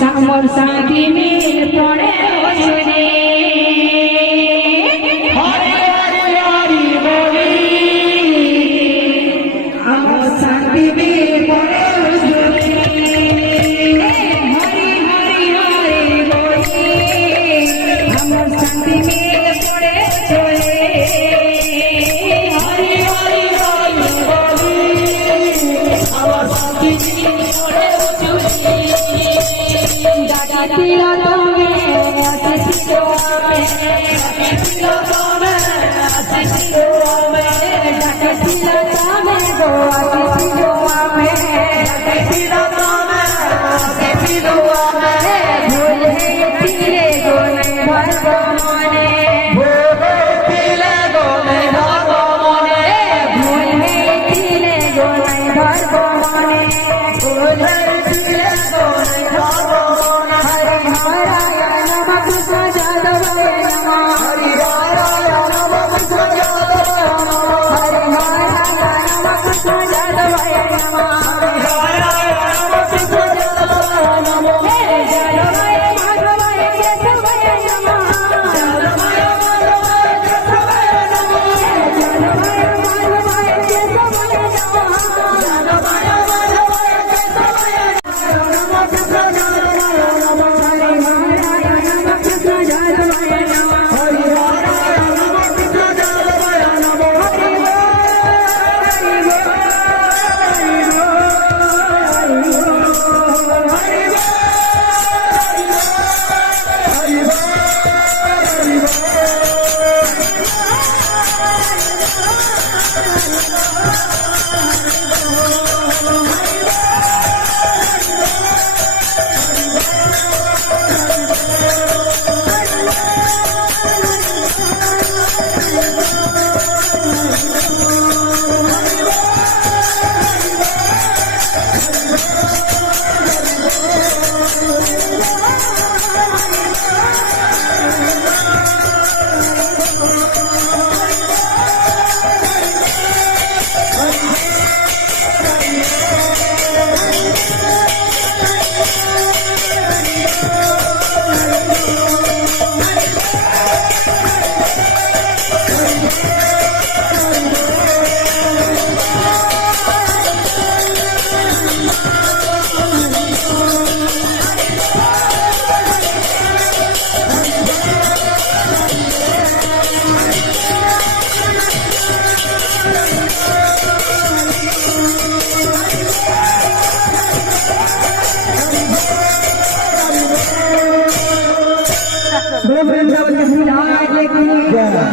सामर साथी मिल पड़े रे हरे हरे हरि बोली हमर साथी मिल पड़े रे हरि हरि हरि बोली हमर साथी मिल पड़े रे हरि हरि हरि बोली हमर साथी मिल पड़े तिलो तमे तिलो में तिलो तमे तिलो में तिलो तमे गो तिलो में तिलो तमे तिलो में भूले तिले गो नहीं भरगो मने भूले तिले गो नहीं भरगो मने भूले तिले गो नहीं भरगो मने भूले तिले गो नहीं भरगो